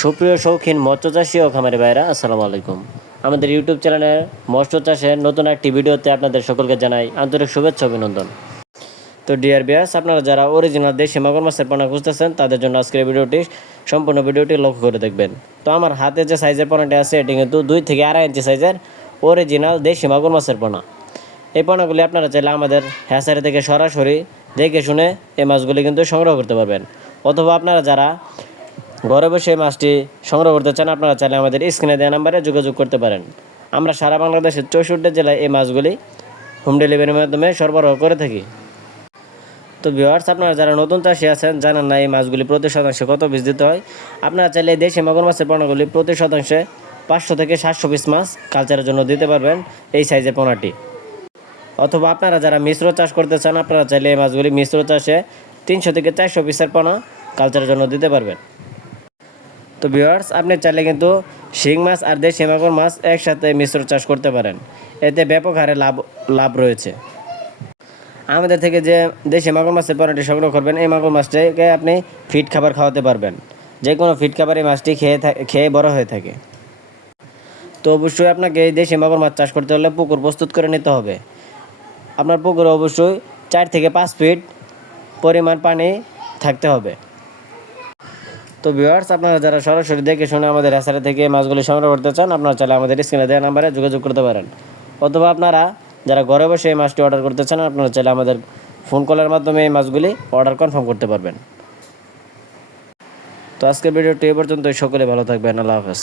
সুপ্রিয় শৌখিন মৎস্য চাষী ও খামারি ভাইরা, আসসালামু আলাইকুম। আমাদের ইউটিউব চ্যানেলের মৎস্য চাষের নতুন একটি ভিডিওতে আপনাদের সকলকে জানাই আন্তরিক শুভেচ্ছা অভিনন্দন। তো ডিয়ার ভিউয়ার্স, আপনারা যারা অরিজিনাল দেশি মাগুর মাছের পোনা খুঁজতেছেন তাদের জন্য আজকের ভিডিওটি সম্পূর্ণ ভিডিওটি লক্ষ্য করে দেখবেন। তো আমার হাতে যে সাইজের পোনাটি আছে এটি কিন্তু 2 থেকে 2.5 ইঞ্চি সাইজের অরিজিনাল দেশি মাগুর মাছের পোনা। এই পোনাগুলি আপনারা চাইলে আমাদের হ্যাচারি থেকে সরাসরি দেখে শুনে এই মাছগুলি কিন্তু সংগ্রহ করতে পারবেন, অথবা আপনারা যারা ঘরে বসে এই মাছটি সংগ্রহ করতে চান আপনারা চাইলে আমাদের স্ক্রিনে দেওয়া নাম্বারে যোগাযোগ করতে পারেন। আমরা সারা বাংলাদেশের 64 জেলায় এই মাছগুলি হোম ডেলিভারির মাধ্যমে সরবরাহ করে থাকি। তো ভিউয়ার্স, আপনারা যারা নতুন চাষি আছেন জানেন না এই মাছগুলি প্রতি শতাংশে কত পিস দিতে হয়, আপনারা চাইলে দেশি মাগুর মাছের পোনাগুলি প্রতি শতাংশে 500 থেকে 700 পিস মাছ কালচারের জন্য দিতে পারবেন এই সাইজের পোনাটি। অথবা আপনারা যারা মিশ্র চাষ করতে চান আপনারা চাইলে এই মাছগুলি মিশ্র চাষে 300 থেকে 400 পিসের পোনা কালচারের জন্য দিতে পারবেন। তো ভিউয়ার্স, আপনি চাইলে কিন্তু শিং মাছ আর দেশি মাগুর মাছ একসাথে মিশ্র চাষ করতে পারেন, এতে ব্যাপক হারে লাভ রয়েছে। আমাদের থেকে যে দেশি মাগুর মাছের পোনাটি সংগ্রহ করবেন এই মাগুর মাছটিকে আপনি ফিড খাবার খাওয়াতে পারবেন, যে কোনো ফিড খাবার এই মাছটি খেয়ে বড় হয়ে থাকে। তো অবশ্যই আপনাকে এই দেশি মাগুর মাছ চাষ করতে হলে পুকুর প্রস্তুত করে নিতে হবে। আপনার পুকুরে অবশ্যই 4 থেকে 5 ফিট পরিমাণ পানি থাকতে হবে। তো ভিউয়ার্স, আপনারা যারা সরাসরি দেখে শুনে আমাদের হ্যাচারি থেকে মাছগুলি সংগ্রহ করতে চান আপনারা চাইলে আমাদের স্ক্রিনে দেওয়া নাম্বারে যোগাযোগ করতে পারেন, অথবা আপনারা যারা ঘরে বসে এই মাছটি অর্ডার করতে চান আপনারা চাইলে আমাদের ফোন কলের মাধ্যমে এই মাছগুলি অর্ডার কনফার্ম করতে পারবেন। তো আজকের ভিডিওটি এ পর্যন্তই। সকলে ভালো থাকবেন। আল্লাহ হাফেজ।